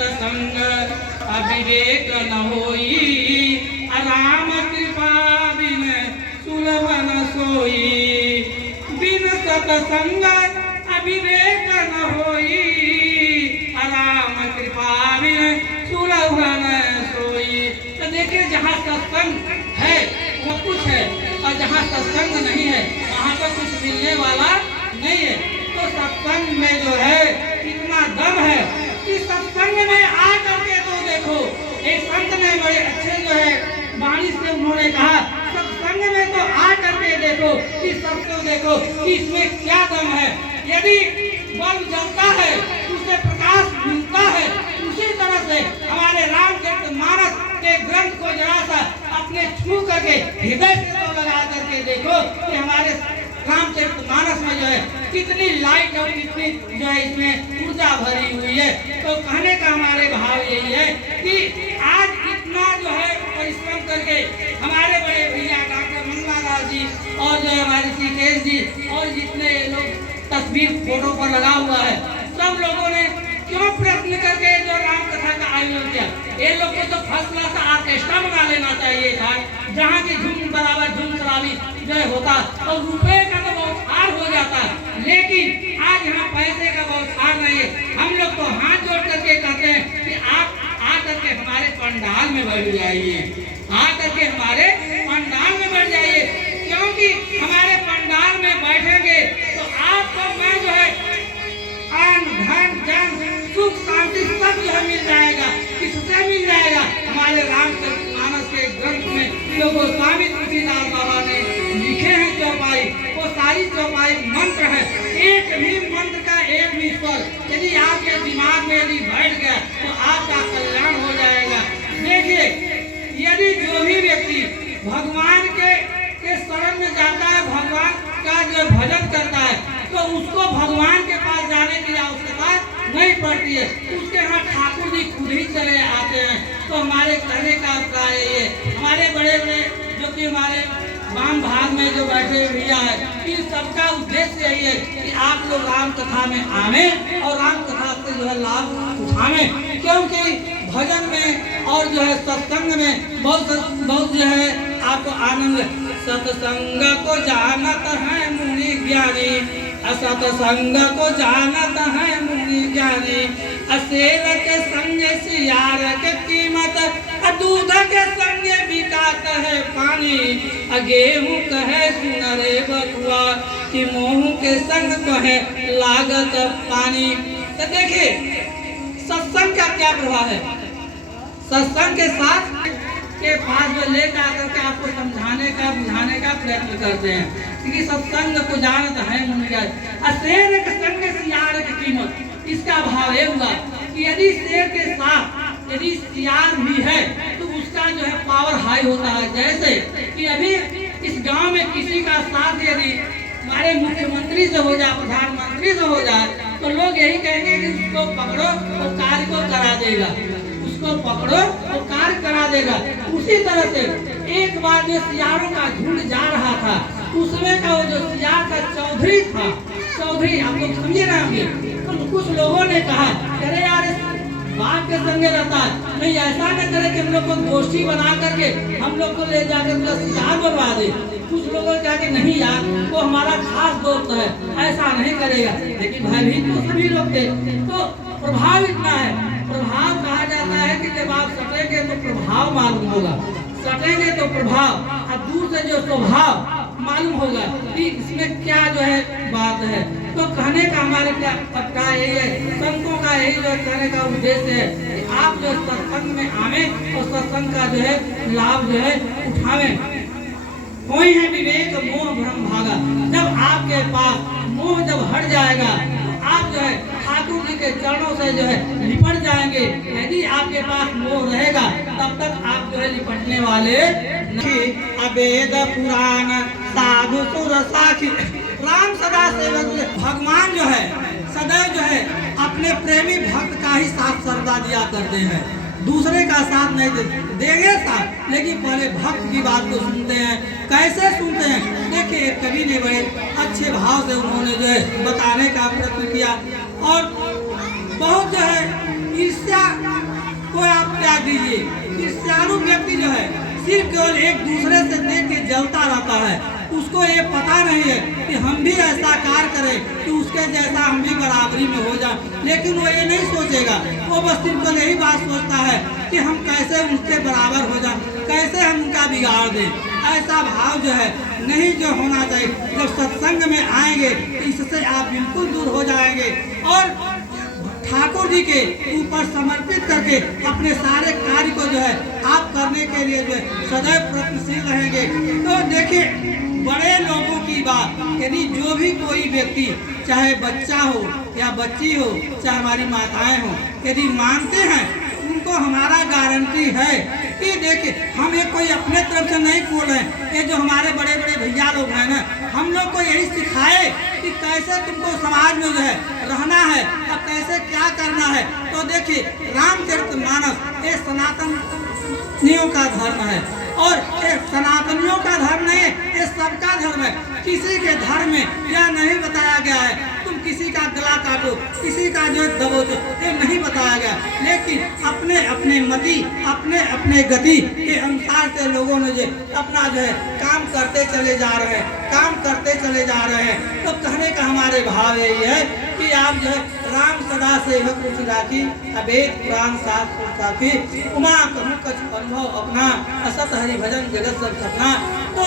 सत्संग अविवेक न होई, राम कृपा बिन सुलभ न सोई। बिन सत्संग अविवेक न होई, राम कृपा बिन सुलभ न सोई। तो देखिए, जहाँ सत्संग है वो कुछ है, और जहाँ सत्संग नहीं है वहाँ पर कुछ मिलने वाला नहीं है। तो सत्संग में जो है इतना दम है कि सत्संग में आ करके तो देखो, एक संत ने बड़े अच्छे जो है वाणी से उन्होंने कहा, सत्संग में तो आ करके देखो कि सबको देखो कि इसमें क्या दम है। यदि बल्ब जलता है उससे प्रकाश मिलता है, उसी तरह से हमारे रामचरितमानस के ग्रंथ को जरा सा अपने छू करके हृदय से तो लगा करके देखो कि हमारे रामचरितमानस में जो है कितनी लाइट और कितनी जो है इसमें ऊर्जा भरी हुई है। तो कहने का हमारे भाव यही है कि आज इतना जो है परिश्रम करके हमारे बड़े भैया डॉक्टर मंगलालाल जी और जो है हमारे सीकेश जी और जितने लोग तस्वीर फोटो पर लगा हुआ है, सब लोगों ने क्यों प्रयत्न करके जो राम कथा का आयोजन किया। ये लोग को तो फर्स्ट क्लास ऑर्केस्ट्रा बना लेना चाहिए था, जहाँ की झूम बराबर झूम शराबी जो है होता और रुपए का तो बौछार हो जाता। लेकिन आज यहाँ पैसे का बौछार नहीं है। हम लोग तो हाथ जोड़ करके कहते हैं कि आप आ करके हमारे पंडाल में बैठ जाइए, आ करके हमारे पंडाल में बैठ जाइए, क्योंकि हमारे पंडाल में बैठेंगे तो आपको मैं जो है अन्न धन जन सुख शांति सब जो है मिल जाएगा। किससे मिल जाएगा? हमारे रामचरितमानस के ग्रंथ में जो गोस्वामी तुलसीदास बाबा ने लिखे हैं चौपाई, वो सारी चौपाई मंत्र है। एक भी मंत्र का एक भी स्वर यदि आपके दिमाग में यदि बैठ गया तो आपका कल्याण हो जाएगा। देखिए, यदि जो भी व्यक्ति भगवान के शरण में जाता है, भगवान का जो भजन करता है, तो उसको भगवान के पास जाने की आवश्यकता नहीं पड़ती है। उसके यहाँ ठाकुर जी खुद ही चले आते हैं। तो हमारे कहने का अभिप्राय ये, हमारे बड़े बड़े जो कि हमारे वाम भाग में जो बैठे भैया है, इन सबका उद्देश्य यही है कि आप लोग राम कथा में आवे और राम कथा से जो है लाभ उठावे, क्योंकि भजन में और जो है सत्संग में बहुत जो है आपको आनंद। सत्संग को जानत है मुनि ज्ञानी, असत्संग को जानत है मुनि ज्ञानी। असेर के संग सियार के कीमत, दूध के संग बिकात है पानी। गेहूं कहे सुन रे बकुआ, कि मोह के संग कहे लागत पानी। तो देखिए, सत्संग का क्या प्रभाव है। सत्संग के साथ के पास जो ले जाकर के आपको समझाने का बुझाने का प्रयत्न करते हैं, क्योंकि सत्संग को जानत है मुनि ज्ञानी। असेर के संग सियार की कीमत, इसका भाव ये हुआ कि यदि शेर के साथ यदि सियार भी है तो उसका जो है पावर हाई होता है। जैसे कि अभी इस गांव में किसी का साथ यदि हमारे मुख्यमंत्री से हो जाए, प्रधानमंत्री से हो जाए, तो लोग यही कहेंगे कि उसको पकड़ो वो कार्य को करा देगा, उसको पकड़ो वो कार्य करा देगा। उसी तरह से एक बार जो सियारों का झुंड जा रहा था, उसमें का वो जो सियार का चौधरी था, चौधरी आप लोग समझे ना होंगे, तो कुछ लोगों ने कहा अरे यार बाप के संगे रहता है, नहीं ऐसा न करे कि हम लोग को गोष्ठी बना करके हम लोग को ले जाकर सियार बनवा दे। कुछ लोगों ने कहा कि नहीं यार वो हमारा खास दोस्त है, ऐसा नहीं करेगा। लेकिन भयभीत तो सभी लोग थे। तो प्रभाव इतना है, प्रभाव कहा जाता है कि जब आप सटेंगे तो प्रभाव मालूम होगा, सटेंगे तो प्रभाव, और दूर से जो स्वभाव मालूम होगा कि इसमें क्या जो है बात है। तो कहने का हमारे क्या यही है, संतों का यही जो कहने का उद्देश्य है कि आप जो सत्संग में आवे और सत्संग का जो है लाभ जो है उठावे। कोई है विवेक मोह भ्रम भागा, जब आपके पास मोह जब हट जाएगा तो आप जो है ठाकुर जी के चरणों से जो है लिपट जाएंगे। यदि आपके पास मोह रहेगा तब तक आप जो है लिपटने वाले नहीं। अवेद पुराण साधु सुर साखी, राम सदा सेवक, भगवान जो है सदैव जो है अपने प्रेमी भक्त का ही साथ सरदा दिया करते हैं, दूसरे का साथ नहीं देंगे साथ, लेकिन पहले भक्त की बात को सुनते हैं। कैसे सुनते हैं? देखिए, एक कवि ने बड़े अच्छे भाव से उन्होंने जो है बताने का प्रयत्न किया, और बहुत जो है ईर्ष्या उसको आप त्याग दीजिए। ईर्ष्यालु व्यक्ति जो है सिर्फ केवल एक दूसरे से देख के जलता रहता है। उसको ये पता नहीं है कि हम भी ऐसा कार्य करें कि उसके जैसा हम भी बराबरी में हो जाए, लेकिन वो ये नहीं सोचेगा। वो बस सिर्फ यही बात सोचता है कि हम कैसे उनसे बराबर हो जाए, कैसे हम उनका बिगाड़ दें। ऐसा भाव जो है नहीं जो होना चाहिए। जब सत्संग में आएंगे तो इससे आप बिल्कुल दूर हो जाएंगे और ठाकुर जी के ऊपर समर्पित करके अपने सारे कार्य को जो है आप करने के लिए जो है सदैव प्रयत्नशील रहेंगे। तो देखिए, बड़े लोगों की बात, यदि जो भी कोई व्यक्ति, चाहे बच्चा हो या बच्ची हो, चाहे हमारी माताएं हो, यदि मानते हैं, उनको हमारा गारंटी है कि देखिए, हम ये कोई अपने तरफ से नहीं बोल रहे हैं। ये जो हमारे बड़े बड़े भैया लोग हैं ना, हम लोग को यही सिखाए कि कैसे तुमको समाज में जो है रहना है और कैसे क्या करना है। तो देखिए, रामचरितमानस ये सनातनियों का धर्म है और ये सनातनियों का धर्म नहीं, ये सबका धर्म है। किसी के धर्म में यह नहीं बताया गया है तुम किसी का गला काटो, किसी का जो दबोचो, ये नहीं बताया गया। लेकिन अपने अपने मति, अपने अपने गति के अनुसार से लोगों ने जो अपना जो है काम करते चले जा रहे हैं, काम करते चले जा रहे हैं। तो कहने का हमारे भाव यही है कि आप जो है राम सदा सेवक रुचि राखी, अभेद पुराण शास्त्र साथी, उमा कहूँ कछ अनुभव अपना, असत हरि भजन जगत सब सपना। तो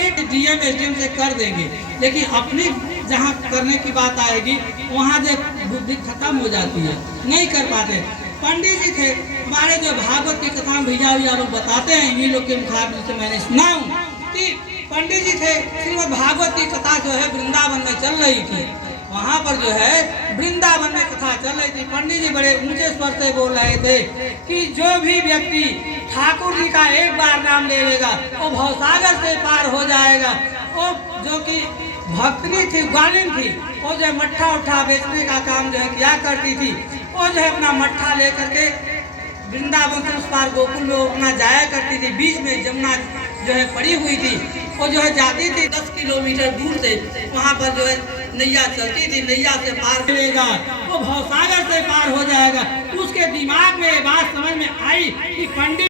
एक डीएम एसडीएम से कर देंगे, लेकिन अपनी जहाँ करने की बात आएगी वहाँ जो बुद्धि खत्म हो जाती है, नहीं कर पाते। पंडित जी थे हमारे जो भागवत की कथा भैया लोग बताते हैं, इन्हीं लोग के मुखातिब से मैंने सुना हूँ कि पंडित जी थे, श्रीमद् भागवत की कथा जो है वृंदावन में चल रही थी। वहाँ पर जो है वृंदावन में कथा चल रही थी। पंडित जी बड़े ऊंचे स्वर से बोल रहे थे कि जो भी व्यक्ति ठाकुर जी का एक बार नाम ले लेगा वो भवसागर से पार हो जाएगा। वो जो कि भक्तनी थी, ग्वालिन थी, वो जो मट्ठा उठा बेचने का काम जो है किया करती थी। वो जो है अपना मट्ठा लेकर के वृंदावन से उस पार गोकुल में अपना जाया करती थी। बीच में जमुना जो है पड़ी हुई थी, वो जो है जाती थी 10 किलोमीटर दूर से, वहाँ पर जो है नैया चलती थी, नैया से पार करेगा वो भवसागर से पार हो जाएगा। उसके दिमाग में ये बात समझ में आई कि पंडित